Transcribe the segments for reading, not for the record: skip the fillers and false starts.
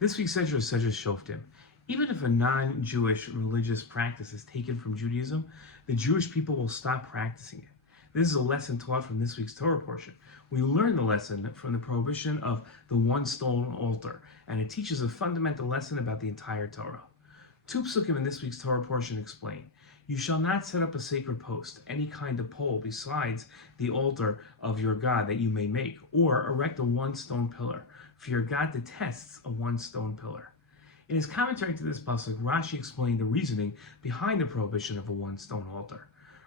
This week's Sedra is Sedra's Shoftim. Even if a non-Jewish religious practice is taken from Judaism, the Jewish people will stop practicing it. This is a lesson taught from this week's Torah portion. We learn the lesson from the prohibition of the one stone altar, and it teaches a fundamental lesson about the entire Torah. Two psukim in this week's Torah portion explain, "You shall not set up a sacred post, any kind of pole besides the altar of your God that you may make, or erect a one-stone pillar, for your God detests a one-stone pillar." In his commentary to this pasuk, Rashi explained the reasoning behind the prohibition of a one-stone altar.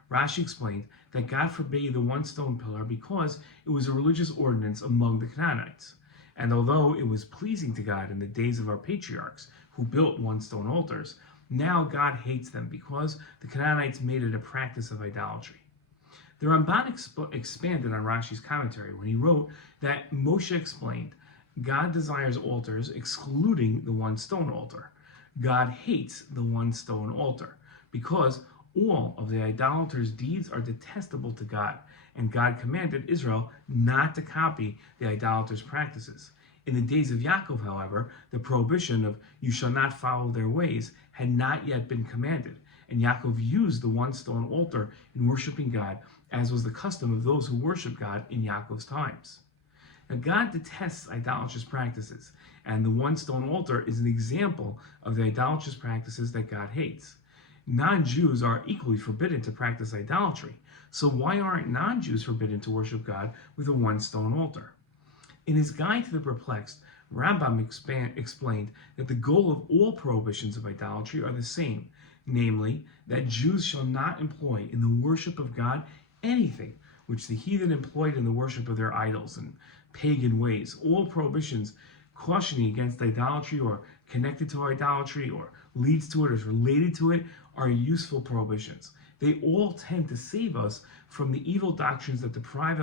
Rashi explained that God forbade the one-stone pillar because it was a religious ordinance among the Canaanites. And although it was pleasing to God in the days of our patriarchs who built one-stone altars, now God hates them because the Canaanites made it a practice of idolatry. The Ramban expanded on Rashi's commentary when he wrote that Moshe explained, God desires altars excluding the one-stone altar. God hates the one-stone altar because all of the idolaters' deeds are detestable to God, and God commanded Israel not to copy the idolaters' practices. In the days of Yaakov, however, the prohibition of "you shall not follow their ways" had not yet been commanded, and Yaakov used the one-stone altar in worshiping God, as was the custom of those who worshiped God in Yaakov's times. Now, God detests idolatrous practices, and the one-stone altar is an example of the idolatrous practices that God hates. Non-Jews are equally forbidden to practice idolatry, so why aren't non-Jews forbidden to worship God with a one-stone altar? In his Guide to the Perplexed, Rambam explained that the goal of all prohibitions of idolatry are the same, namely, that Jews shall not employ in the worship of God anything which the heathen employed in the worship of their idols and pagan ways. All prohibitions cautioning against idolatry or connected to idolatry or leads to it or is related to it are useful prohibitions. They all tend to save us from the evil doctrines that deprive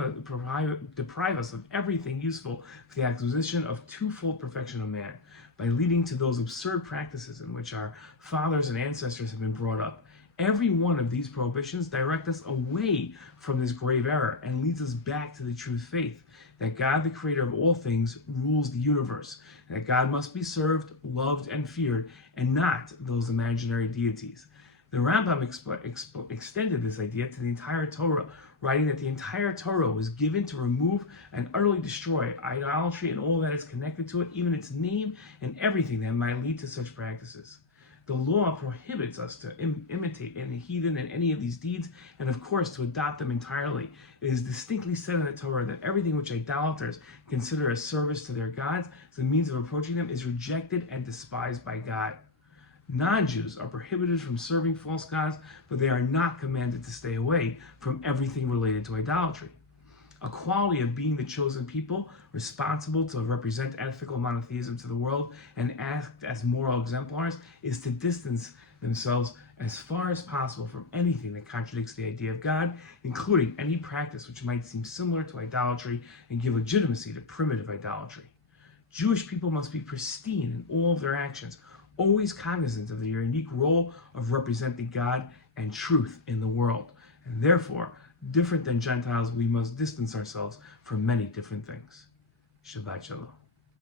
us of everything useful for the acquisition of twofold perfection of man, by leading to those absurd practices in which our fathers and ancestors have been brought up. Every one of these prohibitions direct us away from this grave error and leads us back to the true faith, that God, the creator of all things, rules the universe, and that God must be served, loved, and feared, and not those imaginary deities. The Rambam extended this idea to the entire Torah, writing that the entire Torah was given to remove and utterly destroy idolatry and all that is connected to it, even its name and everything that might lead to such practices. The law prohibits us to imitate any heathen in any of these deeds, and of course to adopt them entirely. It is distinctly said in the Torah that everything which idolaters consider a service to their gods as a means of approaching them is rejected and despised by God. Non-Jews are prohibited from serving false gods, but they are not commanded to stay away from everything related to idolatry. A quality of being the chosen people, responsible to represent ethical monotheism to the world and act as moral exemplars, is to distance themselves as far as possible from anything that contradicts the idea of God, including any practice which might seem similar to idolatry and give legitimacy to primitive idolatry. Jewish people must be pristine in all of their actions, always cognizant of their unique role of representing God and truth in the world, and therefore, different than Gentiles, we must distance ourselves from many different things. Shabbat Shalom.